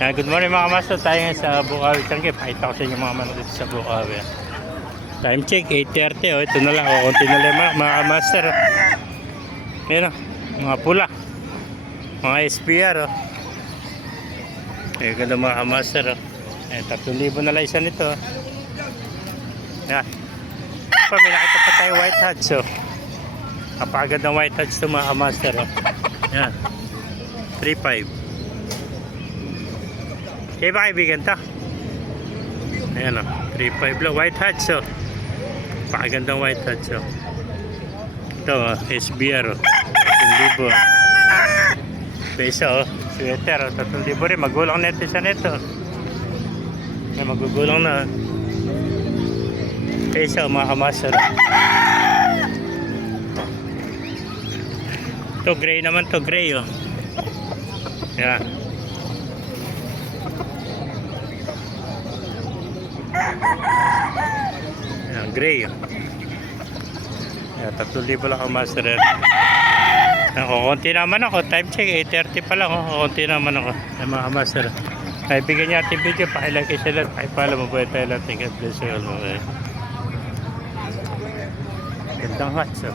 Good morning mga master, tayo ngayon sa Bukawi. Tangke, pakita ko sa inyo mga manok dito sa Bukawi. Time check, 8:30. Oh. Ito na lang, konti na lang mga master. Oh. Ayan o, mga pula. Mga SPR. Oh. Ayan ganda mga master. Oh. Ayan, 3,000 na lang isa nito. Oh. Ayan. Pa, may nakita pa tayo white hats. Oh. Kapagad ng white hats ito mga master. Oh. Ayan, 3,500. Kaya ba kaibigan to? Ayan o, 3,500 lang. White hats o. Pakagandang white hats o. Ito o, SBR o. 3,000 o. Ito isa o, sweater o. 3,000 rin. Magulang neto isa neto. Ayan, magugulang na o. Ito isa o, mga kamaster o. Ito gray naman to, gray o. Ayan. Ayan, gray. Ayan, 3,000 lang ang master. Konti naman ako. Time check, 8:30 pa lang. Konti naman ako. Ayan, mga master. Kaibigan niya ating video. Pakilike sa lahat. Pakipala mo po tayo lahat. God bless you all. Gandang hats.